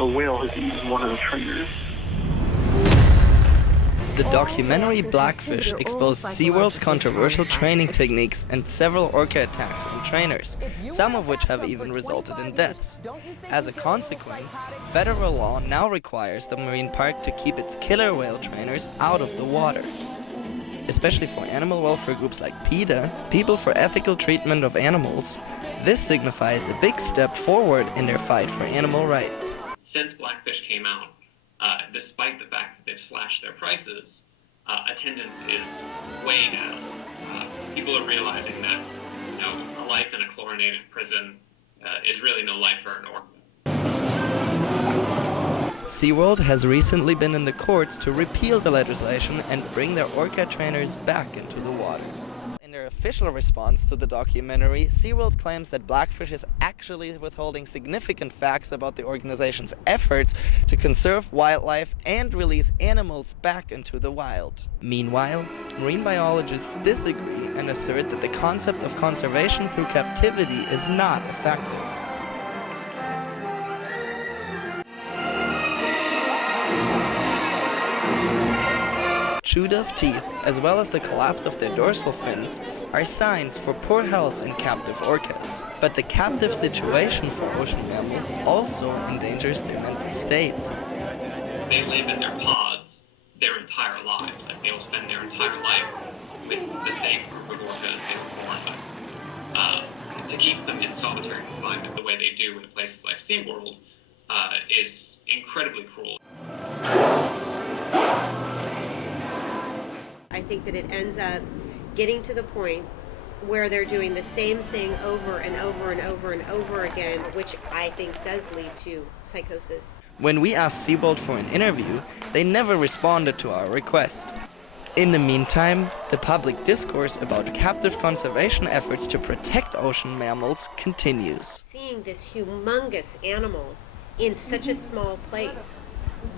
A whale has eaten one of the trainers. The documentary Blackfish exposed SeaWorld's controversial training techniques and several orca attacks on trainers, some of which have even resulted in deaths. As a consequence, federal law now requires the marine park to keep its killer whale trainers out of the water. Especially for animal welfare groups like PETA, People for Ethical Treatment of Animals, this signifies a big step forward in their fight for animal rights. Since Blackfish came out, despite the fact that they've slashed their prices, attendance is way down. People are realizing that, a life in a chlorinated prison is really no life for an orca. SeaWorld has recently been in the courts to repeal the legislation and bring their orca trainers back into the water. In their official response to the documentary, SeaWorld claims that Blackfish is actually withholding significant facts about the organization's efforts to conserve wildlife and release animals back into the wild. Meanwhile, marine biologists disagree and assert that the concept of conservation through captivity is not effective. Chewed-off teeth, as well as the collapse of their dorsal fins, are signs for poor health in captive orcas. But the captive situation for ocean mammals also endangers their mental state. They live in their pods their entire lives. Like, they'll spend their entire life with the same group of orcas they were born with. To keep them in solitary confinement the way they do in places like SeaWorld is incredibly cruel. I think that it ends up getting to the point where they're doing the same thing over and over and over and over again, which I think does lead to psychosis. When we asked SeaWorld for an interview, they never responded to our request. In the meantime, the public discourse about captive conservation efforts to protect ocean mammals continues. Seeing this humongous animal in such a small place,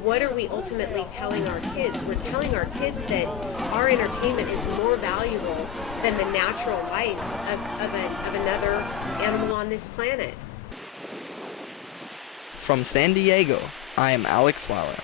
what are we ultimately telling our kids? We're telling our kids that our entertainment is more valuable than the natural life of another animal on this planet. From San Diego, I am Alex Waller.